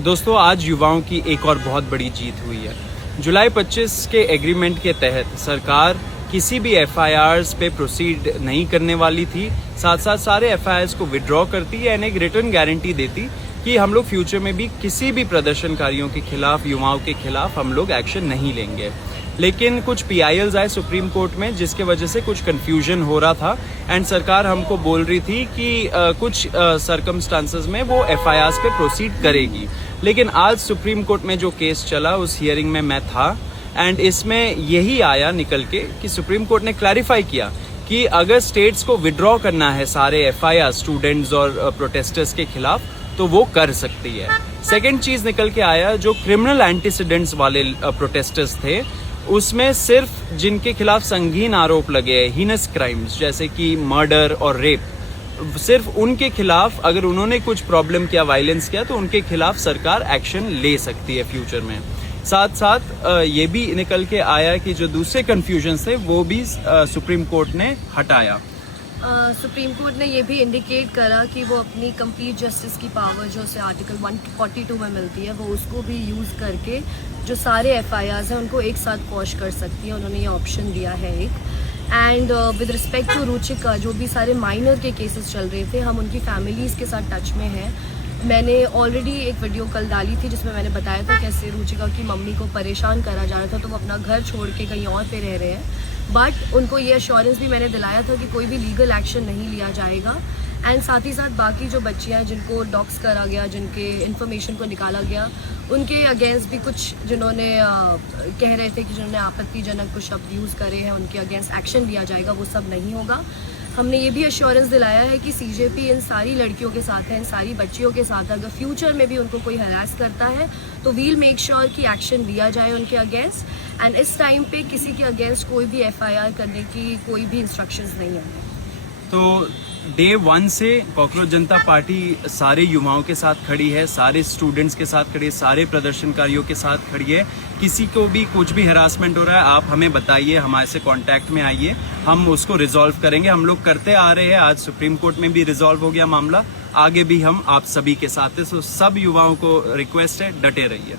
दोस्तों, आज युवाओं की एक और बहुत बड़ी जीत हुई है। जुलाई 25 के एग्रीमेंट के तहत सरकार किसी भी एफआईआर्स पे प्रोसीड नहीं करने वाली थी। साथ साथ सारे एफआईआर्स को विड्रॉ करती है एंड एक रिटर्न गारंटी देती कि हम लोग फ्यूचर में भी किसी भी प्रदर्शनकारियों के खिलाफ, युवाओं के खिलाफ हम लोग एक्शन नहीं लेंगे। लेकिन कुछ पीआईएल्स आए सुप्रीम कोर्ट में, जिसके वजह से कुछ कंफ्यूजन हो रहा था एंड सरकार हमको बोल रही थी कि कुछ सर्कमस्टांसेस में वो एफआईआर्स पे प्रोसीड करेगी। लेकिन आज सुप्रीम कोर्ट में जो केस चला, उस हियरिंग में मैं था एंड इसमें यही आया निकल के कि सुप्रीम कोर्ट ने क्लैरिफाई किया कि अगर स्टेट्स को विड्रॉ करना है सारे एफआईआर स्टूडेंट्स और प्रोटेस्टर्स के खिलाफ तो वो कर सकती है। सेकेंड चीज निकल के आया, जो क्रिमिनल एंटीसीडेंट्स वाले प्रोटेस्टर्स थे उसमें सिर्फ जिनके खिलाफ संगीन आरोप लगे हैं, हीनस क्राइम्स जैसे कि मर्डर और रेप, सिर्फ उनके खिलाफ अगर उन्होंने कुछ प्रॉब्लम किया, वायलेंस किया, तो उनके खिलाफ सरकार एक्शन ले सकती है फ्यूचर में। साथ साथ ये भी निकल के आया कि जो दूसरे कंफ्यूजन थे वो भी सुप्रीम कोर्ट ने हटाया। सुप्रीम कोर्ट ने ये भी इंडिकेट करा कि वो अपनी कंप्लीट जस्टिस की पावर जो उसे आर्टिकल 142 में मिलती है, वो उसको भी यूज़ करके जो सारे एफआईआर्स हैं उनको एक साथ क्वॉश कर सकती है। उन्होंने ये ऑप्शन दिया है एक। And with respect to Ruchika, जो भी सारे माइनर के केसेस चल रहे थे, हम उनकी फैमिलीज़ के साथ टच में हैं। मैंने ऑलरेडी एक वीडियो कल डाली थी जिसमें मैंने बताया था कैसे रुचिका की मम्मी को परेशान करा जा रहा था, तो वो अपना घर छोड़ के कहीं और पे रह रहे हैं। बट उनको ये अश्योरेंस भी मैंने दिलाया था कि कोई भी लीगल एक्शन नहीं लिया जाएगा। एंड साथ ही साथ बाकी जो बच्चियाँ जिनको डॉक्स करा गया, जिनके इन्फॉर्मेशन को निकाला गया, उनके अगेंस्ट भी कुछ जिन्होंने कह रहे थे कि जिन्होंने आपत्तिजनक कुछ शब्द यूज़ करे हैं, उनके अगेंस्ट एक्शन लिया जाएगा, वो सब नहीं होगा। हमने ये भी अश्योरेंस दिलाया है कि सीजेपी इन सारी लड़कियों के साथ है, इन सारी बच्चियों के साथ। अगर फ्यूचर में भी उनको कोई हरास करता है तो वील मेक श्योर कि एक्शन लिया जाए उनके अगेंस्ट। एंड इस टाइम पे किसी के अगेंस्ट कोई भी एफआईआर करने की कोई भी इंस्ट्रक्शंस नहीं है। तो डे 1 से कॉकरोच जनता पार्टी सारे युवाओं के साथ खड़ी है, सारे स्टूडेंट्स के साथ खड़ी है, सारे प्रदर्शनकारियों के साथ खड़ी है। किसी को भी कुछ भी हरासमेंट हो रहा है, आप हमें बताइए, हमारे से कांटेक्ट में आइए, हम उसको रिजॉल्व करेंगे। हम लोग करते आ रहे हैं, आज सुप्रीम कोर्ट में भी रिजॉल्व हो गया मामला, आगे भी हम आप सभी के साथ हैं। सो सब युवाओं को रिक्वेस्ट है, डटे रहिए।